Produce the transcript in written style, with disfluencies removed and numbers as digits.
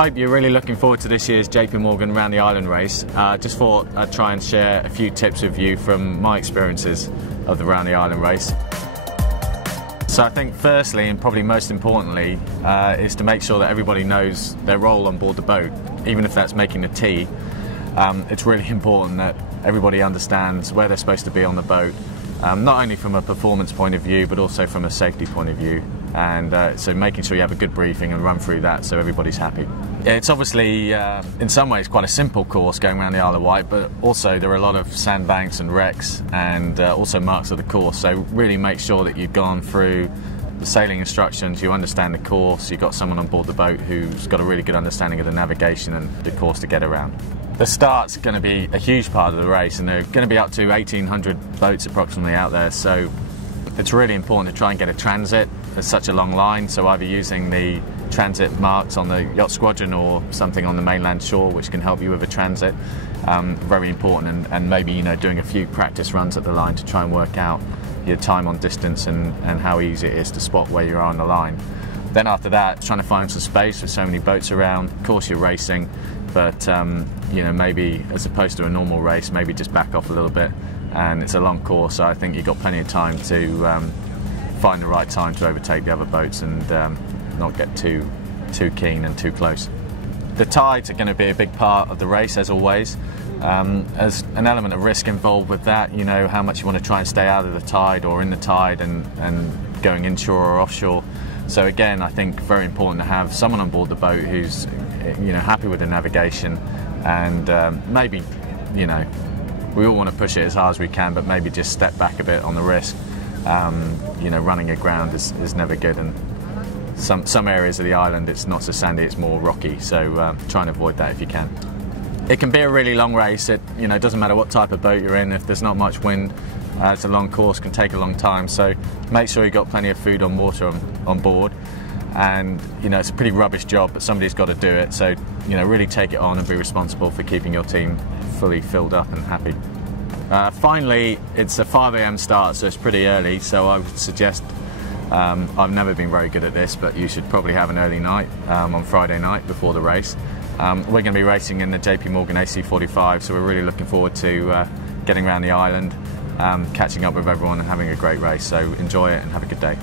hope you're really looking forward to this year's JP Morgan Round the Island race. Just thought I'd try and share a few tips with you from my experiences of the Round the Island race. So I think firstly, and probably most importantly, is to make sure that everybody knows their role on board the boat. Even if that's making the tea, it's really important that everybody understands where they're supposed to be on the boat, not only from a performance point of view, but also from a safety point of view. And so making sure you have a good briefing and run through that so everybody's happy. It's obviously, in some ways, quite a simple course going around the Isle of Wight, but also there are a lot of sandbanks and wrecks and also marks of the course. So really make sure that you've gone through the sailing instructions, you understand the course, you've got someone on board the boat who's got a really good understanding of the navigation and the course to get around. The start's going to be a huge part of the race, and there are going to be up to 1,800 boats approximately out there, so it's really important to try and get a transit. There's such a long line, so either using the transit marks on the yacht squadron or something on the mainland shore which can help you with a transit. Very important, and maybe doing a few practice runs at the line to try and work out your time on distance and how easy it is to spot where you are on the line. Then after that, trying to find some space with so many boats around. Of course you're racing, but maybe as opposed to a normal race, maybe just back off a little bit. And it's a long course, so I think you've got plenty of time to find the right time to overtake the other boats and not get too keen and too close. The tides are going to be a big part of the race, as always. There's an element of risk involved with that, how much you want to try and stay out of the tide or in the tide and going inshore or offshore. So again, I think very important to have someone on board the boat who's happy with the navigation, and maybe we all want to push it as hard as we can, but maybe just step back a bit on the risk. Running aground is never good, and some areas of the island it's not so sandy, it's more rocky, so try and avoid that if you can. It can be a really long race. It doesn't matter what type of boat you're in. If there's not much wind, it's a long course, can take a long time, so make sure you've got plenty of food and water on board. And it's a pretty rubbish job, but somebody's got to do it, so really take it on and be responsible for keeping your team fully filled up and happy. Finally, it's a 5 AM start, so it's pretty early, so I would suggest, I've never been very good at this, but you should probably have an early night on Friday night before the race. We're going to be racing in the JP Morgan AC45, so we're really looking forward to getting around the island, catching up with everyone and having a great race, so enjoy it and have a good day.